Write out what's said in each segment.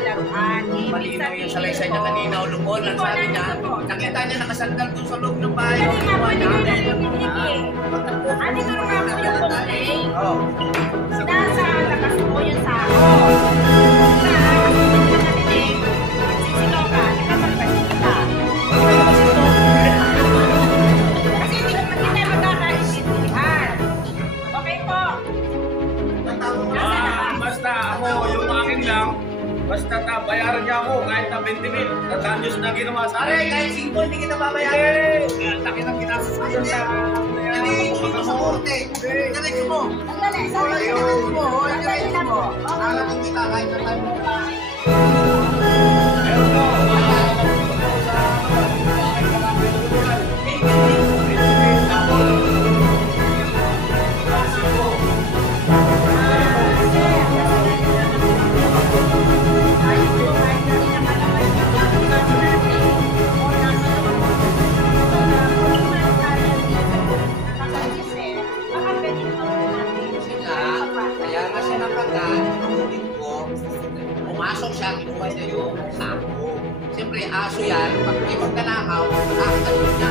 laruan. Malinaw yung salaysay niya kanina o lupon. Ang sabi niya, nakita niya nakasandal doon sa loob ng bahay. Kasi nga po, hindi ko narinig eh. Ate ko nga po yung complaint. Nasa labas po yung sako. Sisigaw ka, nakapagpasita. Kasi hindi ko kita magkakaintindihan. Okay po. Basta ako, yung akin lang, basta bayaran niya ako kahit na 20,000. Natanyos na ginawa sa akin. Kahit 5 hindi kita babayaran. Laki ng ginastos ko dyan sa... Hindi mo sa korte. Diretso mo. Sandali, Diretso mo. Diretso mo. Aramin kita kahit na tayo mo. Pumasok siya, kinuha niya yung sako. Siyempre, aso yan. Pag may magdanakaw, nakakatalun niya.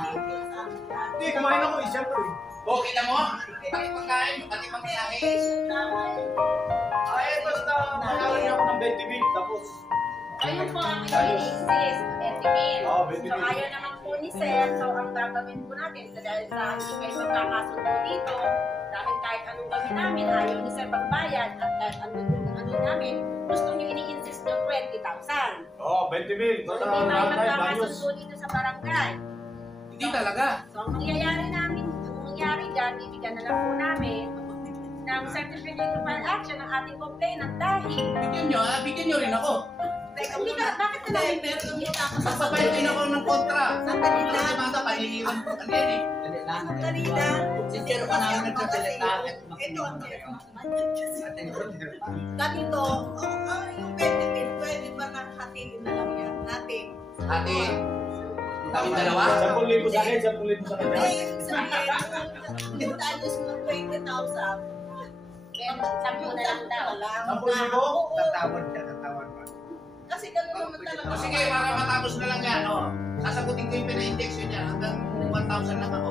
Hindi, kumain ako isa po eh. O, kita mo? Pati pagkain, pati pagkain. Ay, basta malawan niya ako ng 20,000 tapos... Ayun po ang i-insist, 20,000. Oo, So 20,000. ayaw naman po ni Sir, so ang gagawin po natin, dahil sa hindi kayo magkakasundo dito, dahil kahit anong gawin namin, ayaw ni Sir magbayad, at kahit ano namin, gusto niyo ini-insist ng 20,000. Oo, 20,000. So Basta hindi tayo lahat tayo, banyos. magkakasundo dito sa barangay. Hindi talaga. So ang mangyayari dyan, bibigyan na lang po namin ng certificate of file action ng ating complainant dahil Bigyan nyo rin ako. hindi ka, bakit ka namin bibigyan? Magpapalit din ako ng kontra. Sandali lang. Kasi mga paliliwan ko kanyan eh. Sandali lang. Sincero ka namin nagsasalita. Ito ang ganito, yung 20,000, pwede ba nakahatiin na lang yan natin? Ate, kami dalawa? 10,000 sa akin, 10,000 sa kanya. Ay, sabihin, yung talos ng 20,000. Kaya sampu na lang daw. 10,000? Tatawad ka, tatawad ka. Kasi gano'n naman talaga. O sige, para matapos na lang yan. O. Sasagutin ko yung pina-index niya hanggang 1,000 lang ako.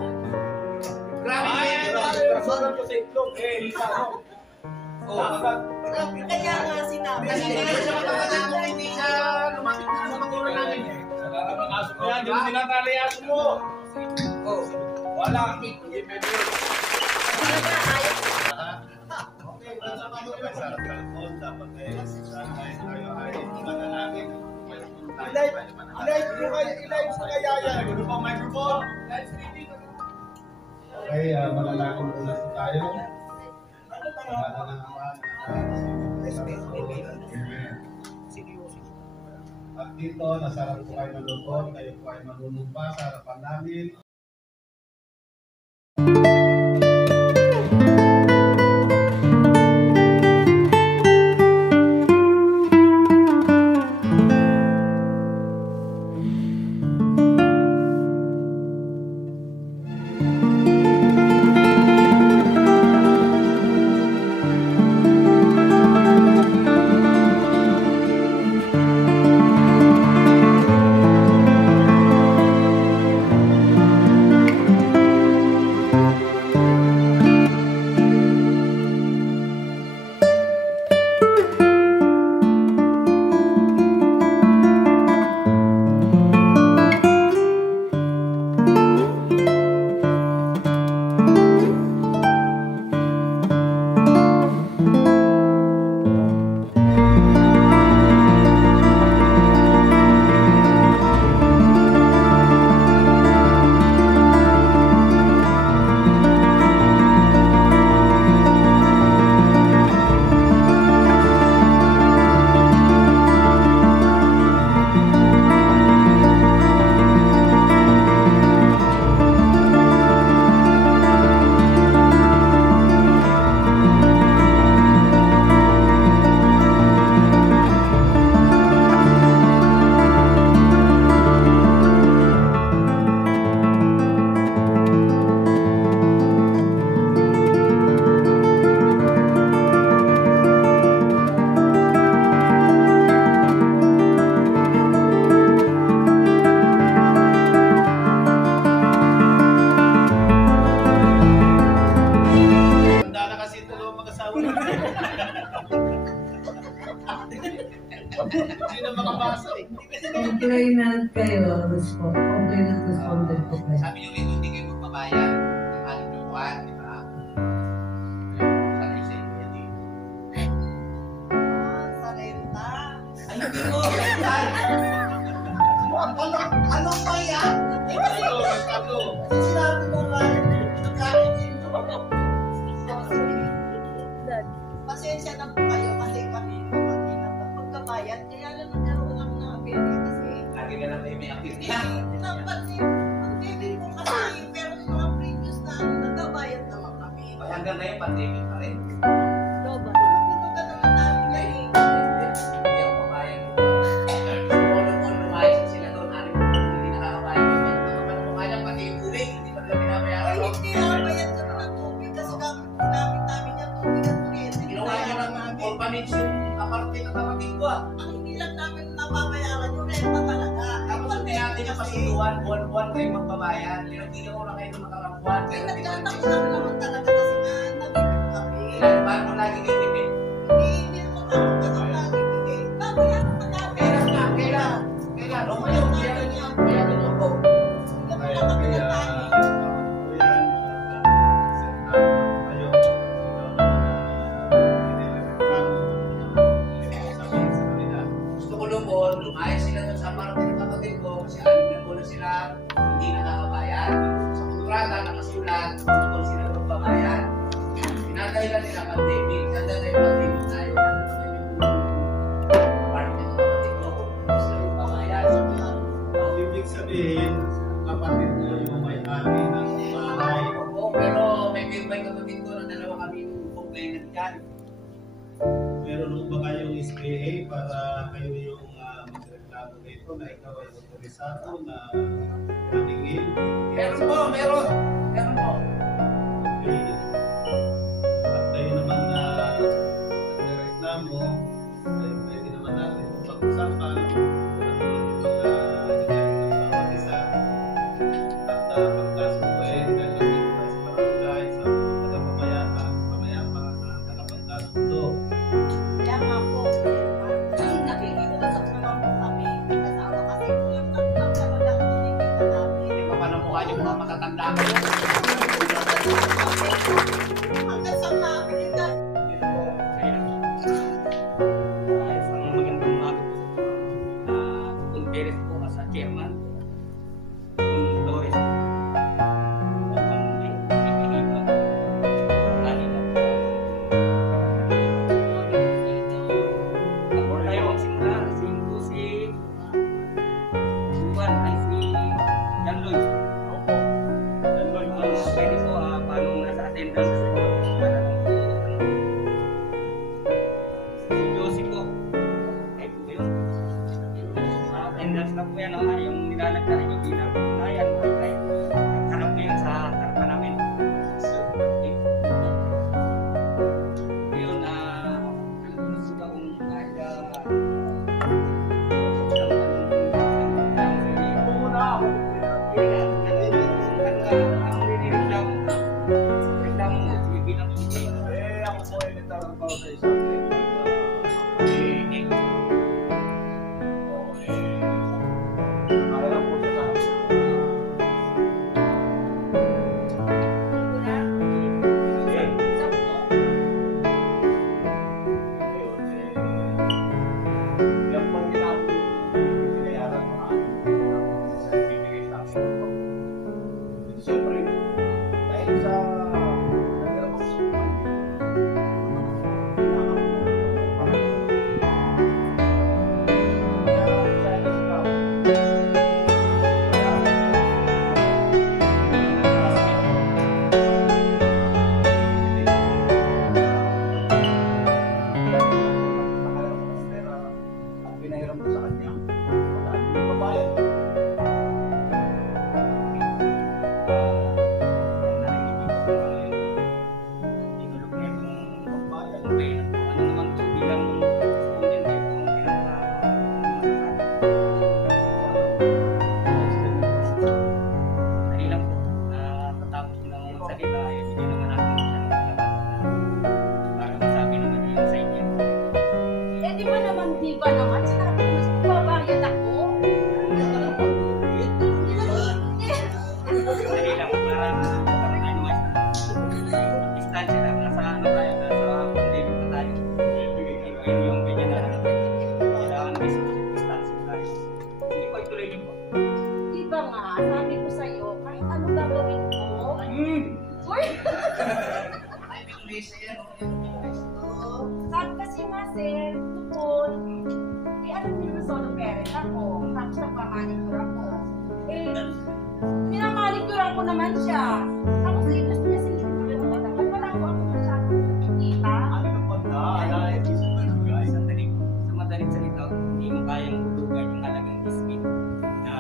Grabe na yan. Sobrang ko sa itlog. Isa ako. Kaya nga sinabi. Kasi hindi naman siya matatagal kung hindi siya lumapit na sa magulang namin. Wala namang aso mo yan. Di mo tinatali aso mo. Wala. Hindi pwede. Talaga, ayaw. I-live mo kaya yan. Ano pa microphone? Okay, manalangin muna tayo. Para ng Ama. At dito, nasarap po kayo ng loob, kayo po ay manunumpa sa harapan namin. complainant kayo, complainant respondent po kayo. Sabi nyo rito, hindi kayo magbabayad ng alim na buwan, di ba? Sabi sa inyo yan dito. Sa renta. Ay, hindi mo, rental. Ano ba yan? Eh, kasi sinabi mo nga, nagkain dito. Pasensya na po kayo kasi kami kapatid na pagkabayad. Kaya lang nagkaroon lang ng abili kasi Lagi ka lang may aktividad. Pag-ibig po kasi pero yung mga previous na nagkabayad naman kami. Hanggang ngayon, pandemic pa rin. Pinuga naman namin yan eh. Hindi ako pabayad. All lumayas sila doon, alim na buwan, hindi nakakabayad. Ano pa naman kaya, pati yung tubig, hindi pa nila binabayaran. Ay, hindi nakabayad kami ng tubig kasi gamit namin yung tubig at kuryente. Ginawa niyo ng orphanage yung apartment na kapatid ko ah. Ang hindi lang namin nababayaran yung renta talaga. Tapos hindi natin yung kasunduan, buwan-buwan kayo magbabayad. Pinagdila ko na kayo ng makarang buwan. Ay, Pero hindi ko nagtatak lang naman talaga kasi nga nabibig kami. Paano mo lagi kayo tipid? Hindi naman ako ganun lagi bigay. Babayaran pa namin. Kailan nga, kailan? Kailan? O ngayon, kaya nyo po. Hindi naman kami nagtatak. Gusto ko lumon, lumayas sila doon sa apartment ng kapatid ko kasi alam na po na sila hindi nakakabayad. Sa kontrata, nakasulat, kung sila magbabayad. Pinadahilan nila pandemic, kada na yung pandemic tayo, ano naman yung apartment ng kapatid ko, kung sila magbabayad. Ang ibig sabihin, kapatid mo yung may-ari ng bahay. Oo, pero may kapatid ko na dalawa kami complainant dyan. Meron ba kayong SPA para kayo yung magreklamo dito na ikaw ay autorisado na maningin? Meron po, meron. Meron po. Okay. At kayo naman na nagreklamo, ay pwede naman natin pag-usapan kung ano man yung nangyari ng bawat isa. At pagkasundo eh, dahil nandito sa barangay, sa pamayapa na nakapagkasundo. Kaya nga po, nakikita sa naman po kami. Kasama kasi po yung tatang talaga ang kinikita namin. Hindi pa panamukha yung mga matatanda ko. Hanggang sa nakikita. Isang magandang umaga po. Kung Teres po sa chairman, kung Doris po. Kung may iba, lagi na po. Ako tayo magsimula. Si Juan ay si John Lloyd. Opo. John Lloyd. Pwede po, paano nasa attendance? Para lang po, si Josie po. Ay po yun. Attendance na po yan, yung nilalagdahan yung bilang punayan. Ay, harap ngayon sa harapan namin. Okay. Ngayon, gusto ko kung kahit Ako po ay nagtatrabaho sa isang clinic. Nakala po siya sa case na yan. Oh. Sabi kasi nga, sir, tupon, alam niyo yung solo parent ako, tapos nagmamanicure ako. Minamanicure ko naman siya. Tapos gusto niya silipin ako. Dapat wala ko ako masyadong nakikita. Ano na po na? Sa madaling salita, hindi mo kayang hulugan yung halagang ismit na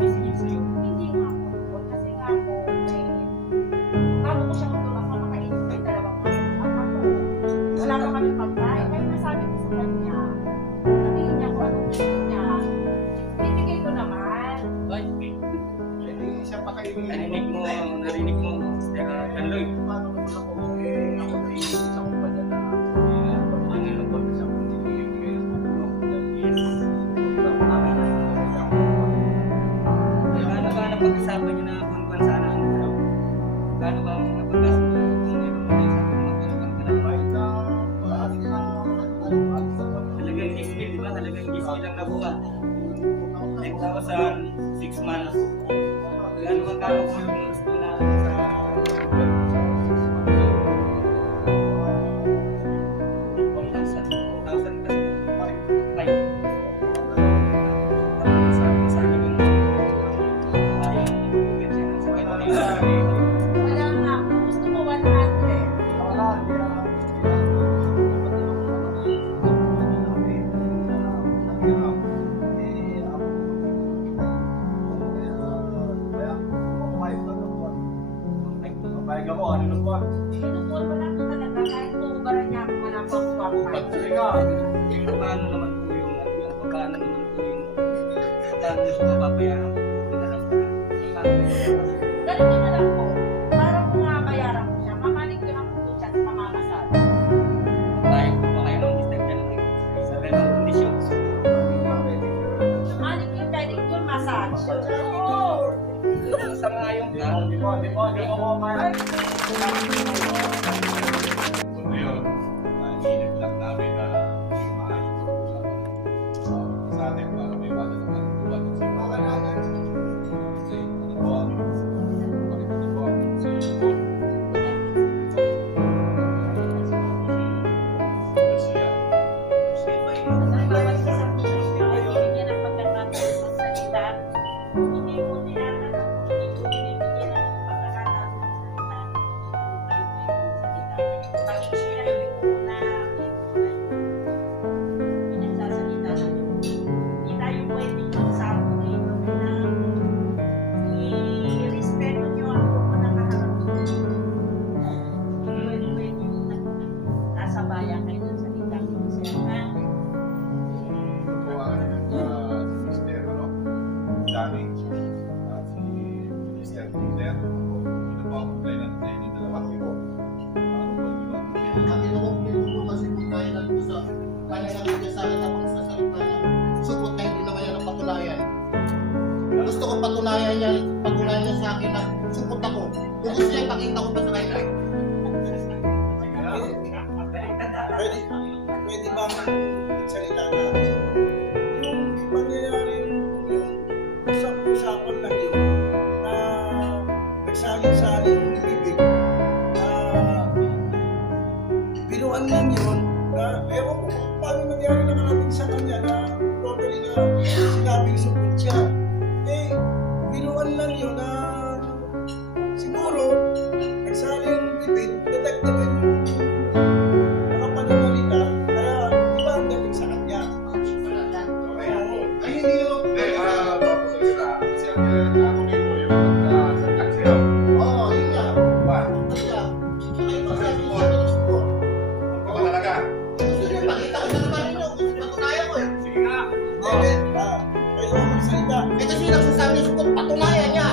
inisingil sa'yo. Hindi nga po tupon. Kasi nga po, bago ko siya matulak, makainit ko yung dalawang ako. Wala pa kami pagkain. Kaya nasabi ko sa kanya, sabihin niya kung anong gusto niya. Bibigay ko naman. Hindi siya pa kayo. Narinig mo, Mr. Kanloy. Paano naman ako? Ako naiisip sa kumpanya na ano po sa kumpanya. Gaano ba napag-usapan niyo na buwan-buwan sana ang araw? Gaano ba ang napagkasundo kung meron mo na sa buwan-buwan ka na? Halagang gismil, di ba? Halagang gismil lang nabuha. 6,000, 6 months. Gaano ang kakahulog ng gusto na sa 1,000 kasi 5. Sabi ko ayaw na siya ng sakit nila. Wala nga. Gusto mo 100. Bayag ako, ano na po? Pinupon mo lang talaga kahit uubaran niya ako wala pa ako Upat pang talaga. Paano naman po yung magkano naman po yung magkano gusto mapapayaran ko po na lang Ganito na lang po. Para kung makabayaran ko siya, mamanig ko lang po siya sa mamakasal. Tayo po ba kayo ng Mr. Kanloy sa ganong kondisyon? Manicure, pedicure, massage. Oo. Sangayon ka. Di po ko kaya. Kung yun, inip lang namin na maayos sa atin para may wala naman tulad ng simbahan. Kasi ano po ang pakita po ang sipon. Siya. Bawat isang Pilipino ay binibigyan ng pagkakataon ng salita. Hindi mo tinatanong, hindi mo binibigyan ng pagkakataon ng salita. Pakikishare ko na pinagsasalita namin. Hindi tayo pwedeng magsama dito na i-respeto niyo ako kung nakaharap ko. Hindi pwede nasa bayan kayo ng salita ko. Po ang si Mr. Danny at si Mr. Peter. Ito po ang complainant na yung dalawa ko. Ano po yun? Pati noong pinuno kasi kung dahil lang ko sa kanya lang niya sa akin habang sa salita niya. Supot na hindi naman yan ang patunayan. Gusto ko patunayan niya sa akin na supot ako. Kung gusto niya, pakita ko pa sa kanya. Pwede ba magsalita na yung pangyayari yung usap-usapan lang yun na nagsaling-saling bibig na biruan lang yun na ewan ko paano nangyari naman natin sa kanya na totally na sinabing support siya biruan lang yun na siguro nagsaling bibig dadagdagan yung nakapananalita kaya iba ang dating sa kanya. Ay, hindi yun. Kasi ang ginagawa nito yung pagka-saksyaw. Oo, yun nga. Kaya, nakita sa akin siya ng support. Ano ba talaga? Gusto niya, pakita ko sa naman ninyo. Patunayan ko eh. Sige nga. Pwede mo magsalita. Eh kasi nagsasabi ng support, patunayan niya.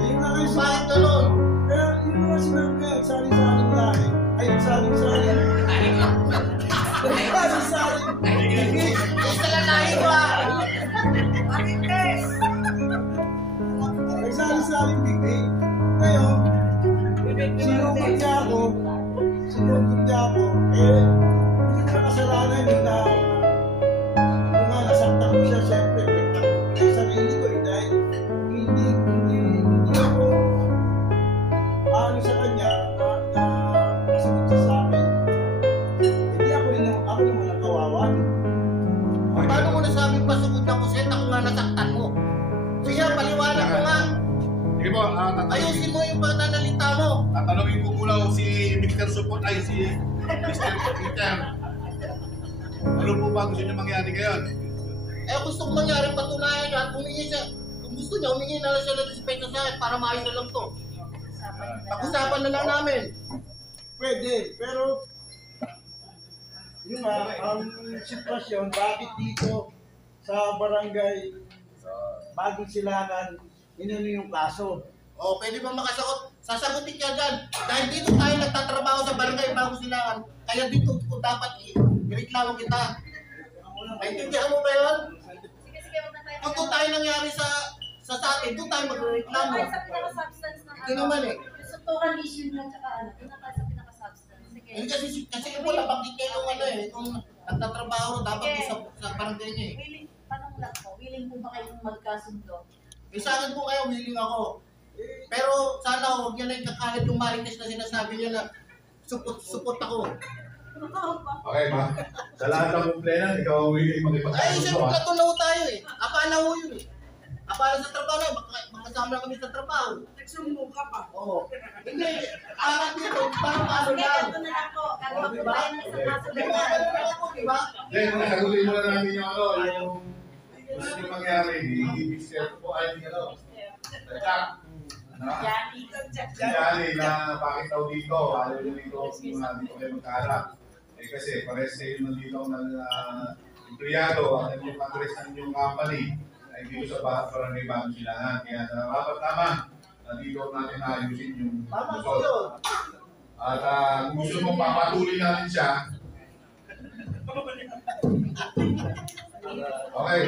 Yun nga kayo Bakit ganun? kaya yun nga sinabi niya, nagsaling-saling lahi. Ay, nagsaling-saling. Nagsaling-saling. Gusto lang tayo ba? Nagsaling-saling bibig. Ngayon, sinugod niya ako, hindi na kasalanan yun na kung nga nasaktan ko siya, siyempre, nagtakot ko yung sarili ko dahil hindi ako paano sa kanya na sinasaktan mo. Sige, paliwanag mo nga. Sige po, Ayusin mo yung pananalita mo. tatanungin ko muna si Mr. Support ay si Mr. Peter. Ano po ba gusto niyo mangyari ngayon? Eh gusto ko mangyari patunayan niya at humingi siya. Kung gusto niya, humingi na lang siya ng respeto sa akin para maayos na lang to. Pag-usapan na lang namin. Pwede, pero yun nga, ang sitwasyon, bakit dito sa barangay Bagong Silangan, inano yung kaso? O, pwede ba makasagot? Sasagutin ka dyan. Dahil dito tayo nagtatrabaho sa barangay Bagong Silangan, kaya dito ko dapat i-reklamo kita. Maintindihan mo ba yun? Sige, sige, wag na tayo. Kung doon tayo nangyari sa atin, doon tayo magreklamo. Doon tayo sa pinaka-substance ng Ito naman eh. Yung suntukan issue na tsaka ano, doon na tayo sa pinaka-substance. Sige. Kasi wala, bakit kayo yung ano eh, kung nagtatrabaho, dapat doon sa barangay niya eh. Willing, tanong lang po, willing po ba kayong magkasundo? Eh sa akin po kayo, willing ako. Pero sana huwag niya na ikakalit yung marites na sinasabi niya na support ako. Okay, ma. Sa lahat ng kumplena, ikaw ang willing Ay, makipag-ayos siyempre mo, ha? katunaw tayo eh. Akala ko yun eh. Akala sa trabaho na, makasama na kami sa trabaho. Nagsumbong ka pa. Oo. Hindi, akala dito, parang kaso Sige, lang. ito na lang po. Kaya magbabayan ng isang kaso Di ba? Ganun lang ako, di ba? Then, sagutin mo na namin yung ano, yung gusto nyo mangyari. I-share ko po ay ano. Jack. Yani. Si Johnny na bakit daw dito, ayaw nyo dito kung dito kayo magkaharap. Eh kasi pares kayo nandito ng empleyado at yung address ng inyong company ay dito sa barangay Bagong Silangan. Kaya dapat tama na dito natin ayusin yung Tama po gusto. yun. At kung gusto mong papatuloy natin siya, okay,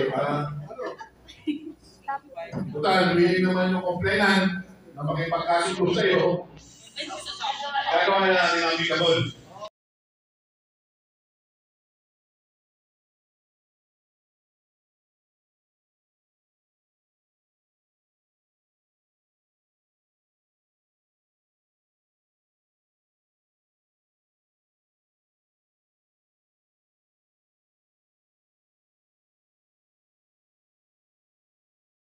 total, willing naman yung complainant na makipagkasundo sa iyo. Gagawa na natin ang amicable.